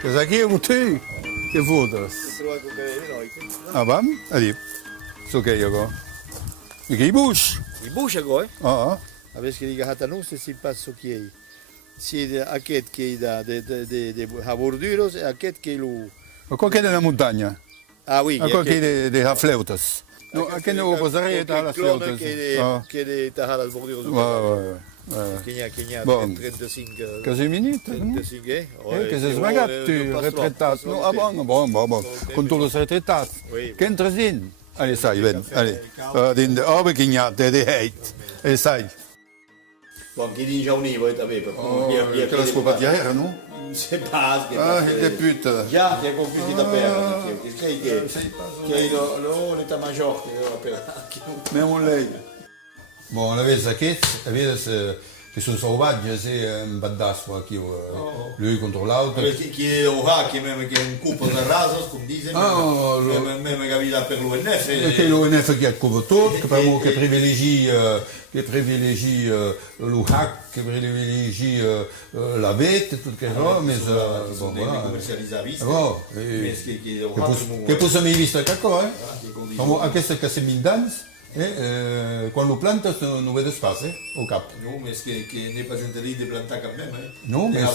Cosa che è tu? Che vuotas? Ah, vam? Allez. So che io go. E che i bush? I bush go, Ah, Avessi che dica a non se si passa che si a che da de havorduros e a che lo ma qua che è nella montagna? ah oui Ma qua che è delle flautas? No, a che non potrei dare le flautas? che de ta hala borduros che ne ha Bon. 35 Così minute? 35 Che sei sbagato, retrattato. No, ah, bon. Con tu lo sei retrattato. Che entras in? Allez, sai, ven, allez. In de arbe chignate, de heit. E sai. Bon, che dice un nivo e aveva Che la scoperta era, no? c'est pas Ah, des putes. già che compliqué da perdere che l'état-major che aveva perso Même lei. Bon, la vez aquests, a vegades que són salvatges e en baddasso aquí, lui contro l'altro. che ora che un couple de rasos com dicen même capita per l'UNF Che l'ONF qui a come tot, che privilegi l'UHAC, che privilegi la vet, tot che no, mais bon voilà commercializzati che possiamo vista che cosa, a questa che se mindans quando planta non vede spazio au cap. Non, mais che ne pas interdit de plantar quand même. Non, mais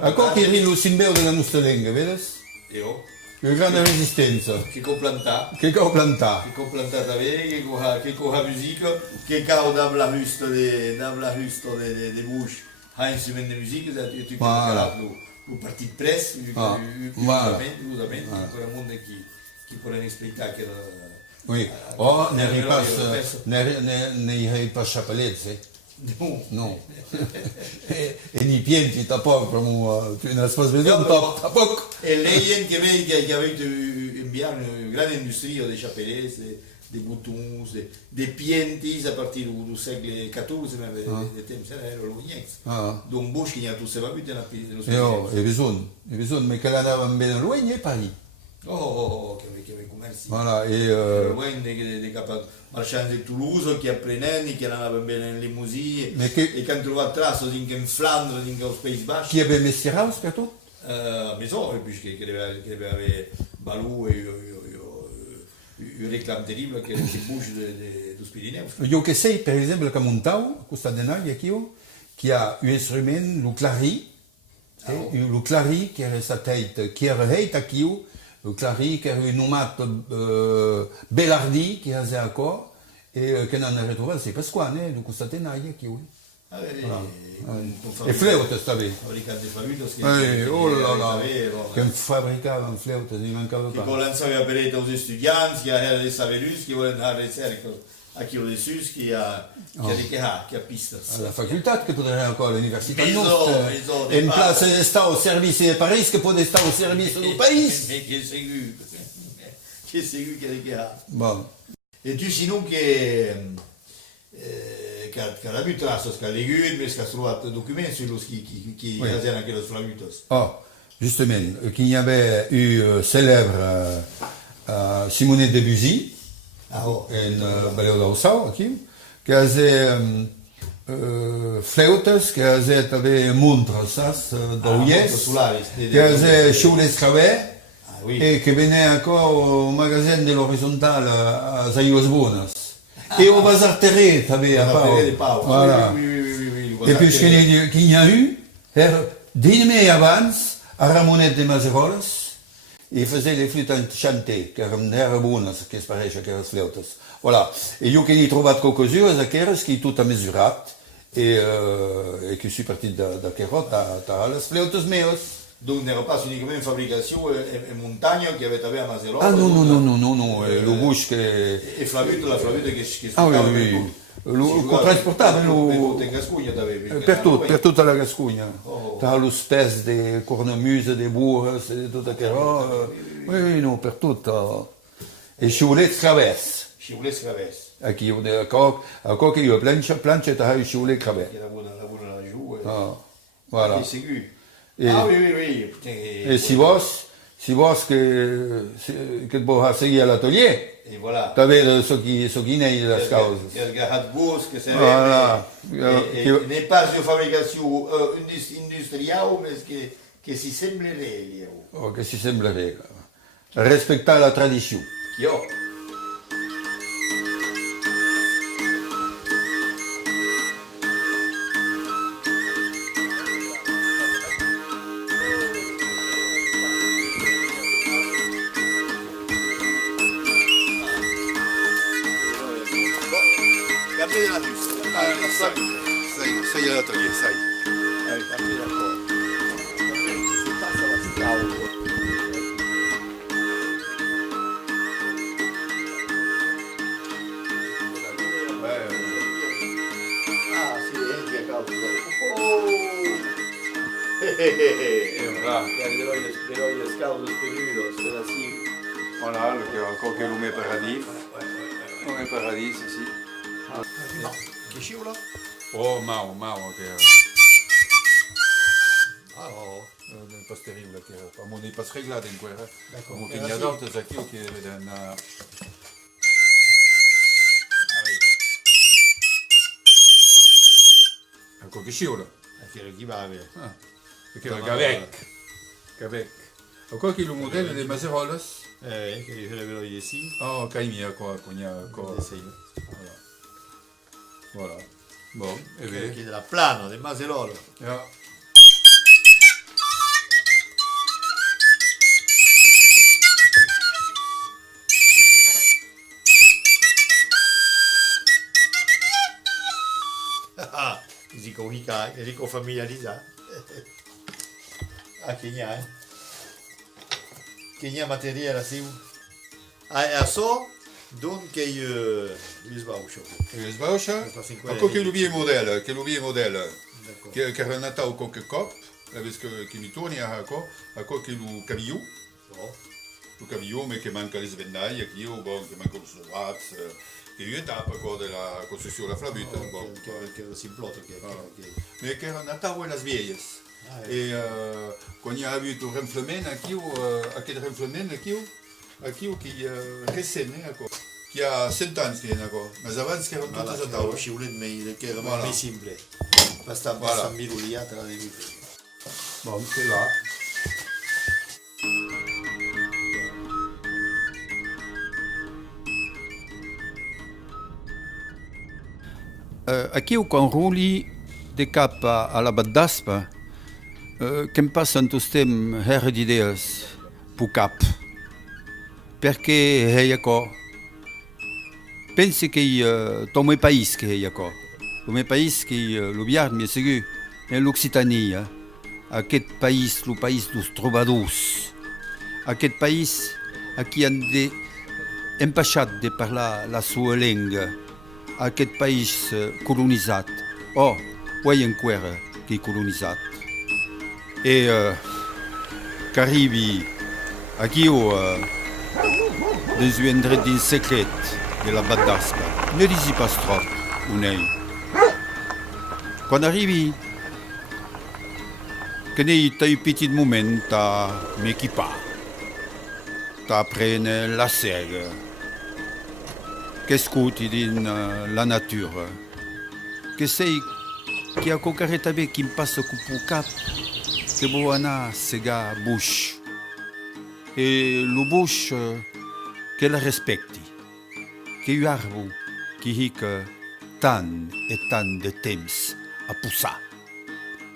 ancora che rin lo simbeo della nostra lingua, vedes? Io Che grande resistenza. che plantà Che ho plantà. Che plantata bene, che coha musica, che cau dabla husto de bush. Heinz vende musica, tu che lo partit press, giustamente, ancora mondo che può rispettare Oui. Oh, ne pas chapelezze. No. E ni pienti tampoco, tu ne has pas besoin tampoco. E lei che vedi che avete inviato una grande industria di chapelets, di boutons, di pienti a partire dal secolo XIV, nel tempo era lo niente. Don Bush che ha tutto se va più nella e bisogna, ma che l'andavano bene a lui, e pari. Che commerci. Voilà, dei marcianti di Toulouse che apprendono, che andavano bene in limousine, e che hanno trovato tracce in Flandre, in Paesi Bassi. Chi aveva messo house per tutto? Maison, puisque che deve avere Balou e il reclame terribile che si bouge dos Pirineus. Io che sei, per esempio, che montavo, questa denaglia che ha un strumento, lo clari, lo clari che era stato qui, le clari che era nomato Bellardi, che era ancora, e che non ha ritrovato, c'est Pasquale, di questa denaglia qui. E flauta stavi. Fabbricante di flautos oh là là, che fabbricavano flauta, ne mancava pas. pas. Che lanciava aperto agli studenti, che era dei saverus, che volevano fare ricerca a chi lo desus, che ha pistas. La facoltà che potrebbe ancora l'università nostra, e in place sta al servizio di Paris, che può stare al servizio del paese. Che sicuro che ha. Bon. E tu sinon che ha avuto la sua legge, che ha trovato documenti su chi erano anche le flautos. Oh, justement, qu'il y avait eu célèbre Simone Debussy, en Baleo d'Ossau, aqui, que avait flautas, que avait montres, d'Ouyes, que avait Choules Cravet, et que venait encore au magasin de l'Horizontale à Zayos Bonas. Et au Bazar Terré, tu avais à Pau. Voilà. Et puis, qu'il y a eu, dîner avant, à Ramonet de Mazerolas, il faisait les flûtes chantées, qui étaient bonnes, qui se paraissent que les flautas. Voilà. Et io che ne trovato qualcosa, che tout a mesurat, et que je suis parti de Querot, à les flautas meos. Donc, n'era pas uniquement une fabrication en montagne qui avait à Mazerolas. Ah non, le bouche che... E la flavute che Lo trasportavano per tutta la Gascogna, tra lo spes di cornemuse, di burras, di tutto che era, per tutto. E Choulet Cravès. Qui ancora che io plancia tra Choulet Cravès. Che lavora giù. Voilà. Oui. E si vos che può seguire all'atelier. Et voilà. Tu avais ce qui naît de las causas. Il y a bourse que c'est voilà. n'est pas une fabrication industrielle, mais che si sembrerebbe. Oh, che si sembrerebbe. Rispettare la tradizione. Io. Cambia della giusta. Sai la togliere, sai. Cambia da cosa. Si passa la strada. Ah, sì, anche a causa. L'eroe scout spirito, spera sì. Voilà, encore che lume paradis. Lume paradis, sì. Che scivola? Oh, Mao, che... Ah, oh. Non pas terrible, che on n'est pas réglé in guerra. D'accord. Come che gli adulti aqui o che vedono... Ah, oui. Ecco che scivola. Che chi va a vedere? Perché il Gavec. O qua che il modello dei Maserolas? Che io ce l'avevo io sì. Oh, Caimia, qua, qua. Sì. Voilà. Bon, e Che vedi. della plano, del Maserolo. Ja. Rico familiarizzato. Ah, che gnà, Che gnà materia assim. Ah, so, donc io sbaucio. E sbauscia? Ecco che lui è modello, D'accord. che era nato qualche cop, che mi torni a qua che lui caviu. So. Lu caviu, ma che manca le svendaglie, che io, bon, che manca lo sovaz, che io tappa qua della costruzione della flabuta, bon. Che si implotto che. Ma che era nato le svieglies. E quando ha avuto un renflemento a che renflemento aqui che recente, ecco, che ha 100 anni, ecco, ma avanti che erano tutte a tavola. Ci vuole meglio, che era Voilà. più semplice. Basta mirulia tra le due. Bon, c'est là. Aqui o conruli de cap a la Baddaspa, che passano tutti questi idee per cap. Perché è ecco, penso che il mio paese che è ecco, il mio paese che lo biarmi è è l'Occitania, a che paese, il paese dos trovadors, a che paese a chi hanno impacciato di parlare la sua lingua, a che paese colonizzato, poi ancora che è colonizzato. E che arrivi a chi dans un endroit secret de la Baddasca. Ne dis pas trop, unei. Quando arrivi, che ne hai un petit moment a m'équipare, a prendere la sega, che scuti in la natura, che sei che a qualche tabe che mi passa con il cap, che vuoi andare a segare bush. E lo bush che la rispetti, che è un arbo che ha tant e tant de temps a poussare,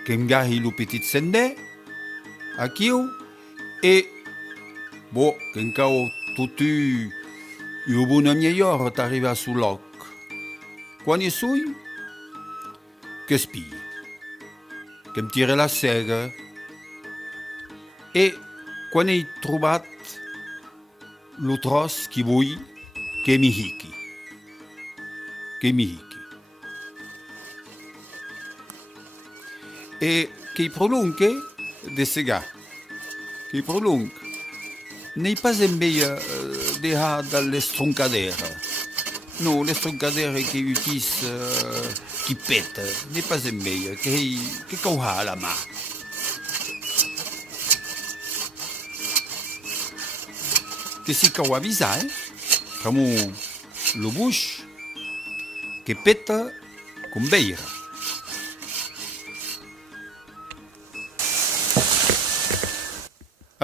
che magari lo petit sende a chiu e che ancora tutti io buona migliore t'arriva sul loc. Quando sui che spii, che mi tira la sega e quando hai trovato lo tros che vuoi che mi hiki. E che prolunga de sega. Che prolunga. N'est pas meglio dejar dalle stroncadere. No, le stroncadere che utilisano chi peta. N'est pas meglio che cauha la mano. Che si cauavisa, come lo bush che peta con beira.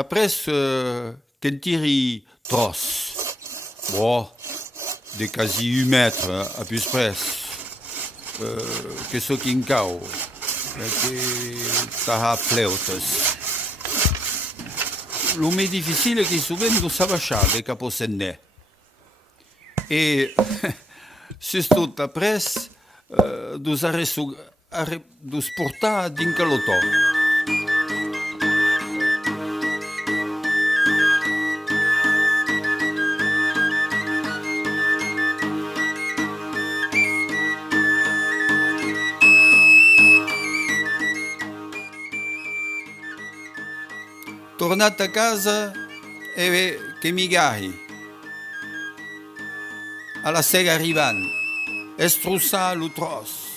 après qu'un tiri tros, bon, de quasi 1 mètre à plus près, que ce qui incao, que t'as pleutas. Le plus difficile è che souvent non s'abbassare caposenne. E se sto après, dus portare din calotò. Tornato a casa e che mi gari. Alla sera arrivano, e strussa lo tros.